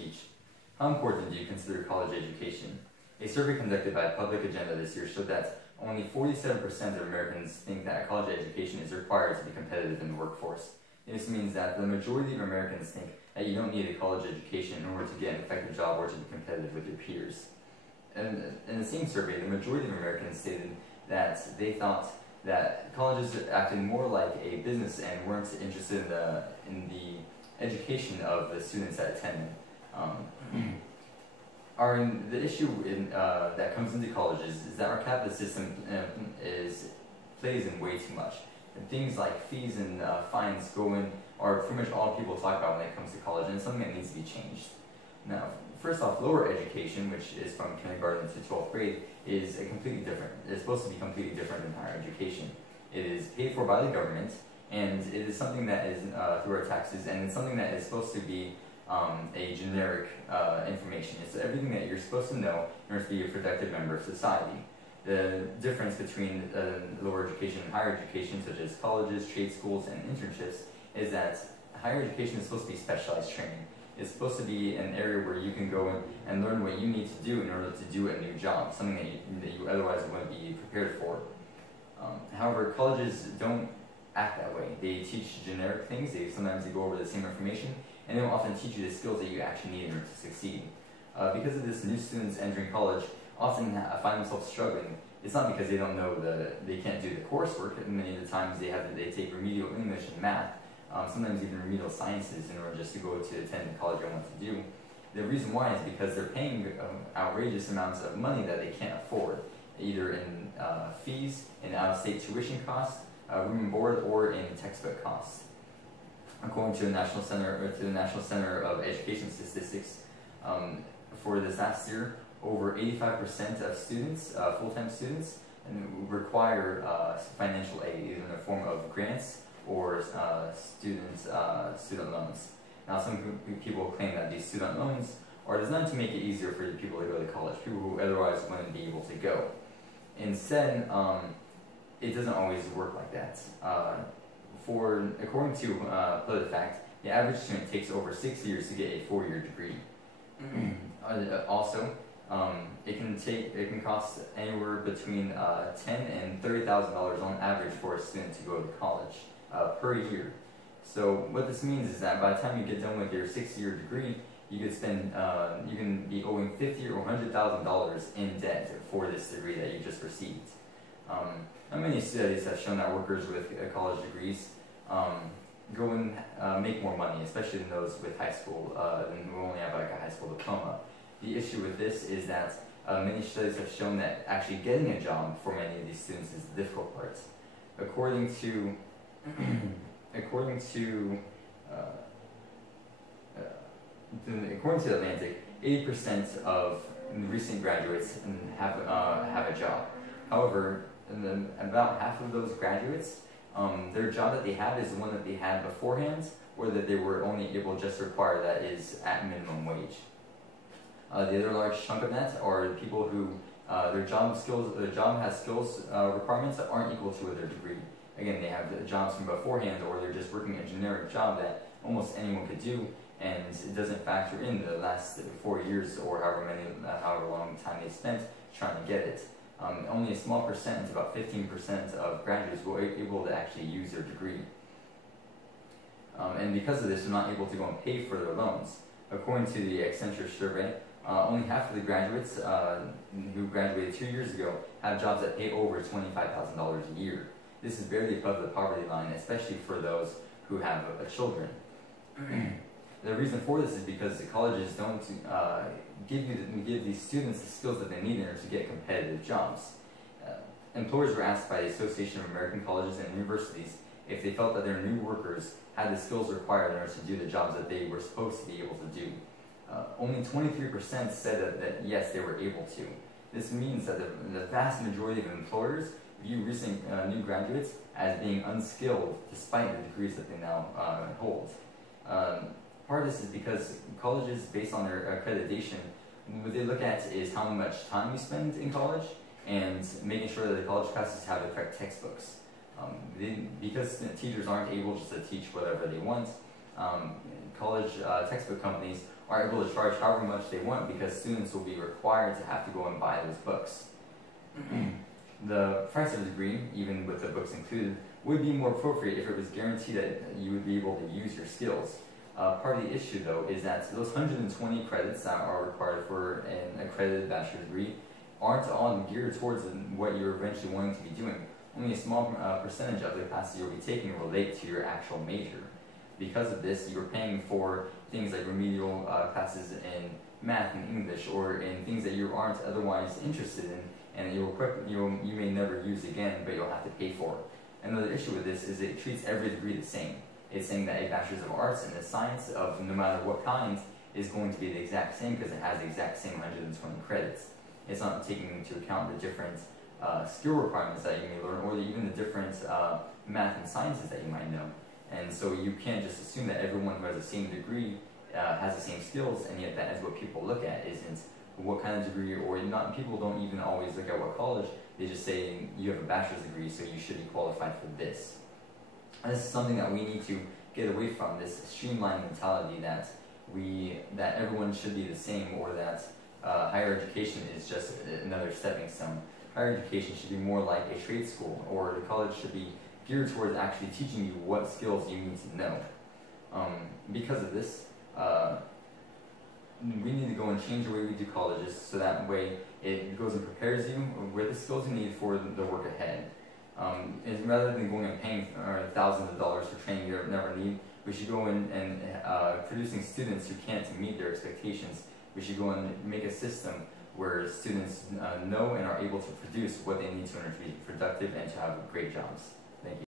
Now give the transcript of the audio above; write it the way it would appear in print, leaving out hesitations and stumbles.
Speech. How important do you consider college education? A survey conducted by Public Agenda this year showed that only 47% of Americans think that a college education is required to be competitive in the workforce. This means that the majority of Americans think that you don't need a college education in order to get an effective job or to be competitive with your peers. And in the same survey, the majority of Americans stated that they thought that colleges acted more like a business and weren't interested in the education of the students that attended. The issue that comes into colleges is that our capitalist system plays in way too much. And things like fees and fines are pretty much all people talk about when it comes to college, and it's something that needs to be changed. Now, first off, lower education, which is from kindergarten to 12th grade, is completely different. It's supposed to be completely different than higher education. It is paid for by the government, and it is something that is through our taxes, and it's something that is supposed to be a generic information. It's everything that you're supposed to know in order to be a productive member of society. The difference between lower education and higher education, such as colleges, trade schools, and internships, is that higher education is supposed to be specialized training. It's supposed to be an area where you can go in and learn what you need to do in order to do a new job, something that you otherwise wouldn't be prepared for. However, colleges don't act that way. They teach generic things. Sometimes they go over the same information, and they will often teach you the skills that you actually need in order to succeed. Because of this, new students entering college often find themselves struggling. It's not because they don't know they can't do the coursework. Many of the times they take remedial English and math, sometimes even remedial sciences in order just to go to attend the college and what to do. The reason why is because they're paying outrageous amounts of money that they can't afford, either in fees, in out-of-state tuition costs, room and board, or in textbook costs. According to the National Center of Education Statistics, for this last year, over 85% of students, full-time students, require financial aid, either in the form of grants or student loans. Now, some people claim that these student loans are designed to make it easier for people to go to college, people who otherwise wouldn't be able to go. Instead, it doesn't always work like that. According to PolitiFact, the average student takes over 6 years to get a 4-year degree. Also, it can cost anywhere between $10,000 and $30,000 on average for a student to go to college per year. So what this means is that by the time you get done with your 6-year degree, you can be owing $50,000 or $100,000 in debt for this degree that you just received. Many studies have shown that workers with college degrees go and make more money, especially than those with high school, than who only have like a high school diploma. The issue with this is that many studies have shown that actually getting a job for many of these students is the difficult part. According to Atlantic, 80% of recent graduates have a job. However, about half of those graduates, their job that they have is the one that they had beforehand, or that they were only able just to require that is at minimum wage. The other large chunk of that are people who their job has skills requirements that aren't equal to their degree. Again, they have the jobs from beforehand, or they're just working a generic job that almost anyone could do, and it doesn't factor in the last 4 years or however long time they spent trying to get it. Only a small percent, about 15% of graduates, were able to actually use their degree. And because of this, they're not able to go and pay for their loans. According to the Accenture survey, only half of the graduates who graduated 2 years ago have jobs that pay over $25,000 a year. This is barely above the poverty line, especially for those who have children. The reason for this is because the colleges don't give these students the skills that they need in order to get competitive jobs. Employers were asked by the Association of American Colleges and Universities if they felt that their new workers had the skills required in order to do the jobs that they were supposed to be able to do. Only 23% said that yes, they were able to. This means that the vast majority of employers view recent new graduates as being unskilled despite the degrees that they now hold. Part of this is because colleges, based on their accreditation, what they look at is how much time you spend in college and making sure that the college classes have the correct textbooks. Because teachers aren't able just to teach whatever they want, college textbook companies are able to charge however much they want because students will be required to have to go and buy those books. The price of a degree, even with the books included, would be more appropriate if it was guaranteed that you would be able to use your skills. Part of the issue, though, is that those 120 credits that are required for an accredited bachelor's degree aren't all geared towards what you're eventually wanting to be doing. Only a small percentage of the classes you'll be taking relate to your actual major. Because of this, you're paying for things like remedial classes in math and English, or in things that you aren't otherwise interested in, and you may never use again, but you'll have to pay for. Another issue with this is it treats every degree the same. It's saying that a Bachelor's of Arts in the science of no matter what kind is going to be the exact same because it has the exact same 120 credits. It's not taking into account the different skill requirements that you may learn, or even the different math and sciences that you might know. And so you can't just assume that everyone who has the same degree has the same skills, and yet that is what people look at, isn't what kind of degree, or not. People don't even always look at what college. They just say you have a bachelor's degree, so you should be qualified for this. And this is something that we need to get away from, this streamlined mentality that everyone should be the same, or that higher education is just another stepping stone. Higher education should be more like a trade school, or the college should be geared towards actually teaching you what skills you need to know. Because of this, we need to go and change the way we do colleges, so that way it goes and prepares you with the skills you need for the work ahead. And rather than going and paying thousands of dollars for training you never need, we should go in and producing students who can't meet their expectations. We should go and make a system where students know and are able to produce what they need to in order to be productive and to have great jobs. Thank you.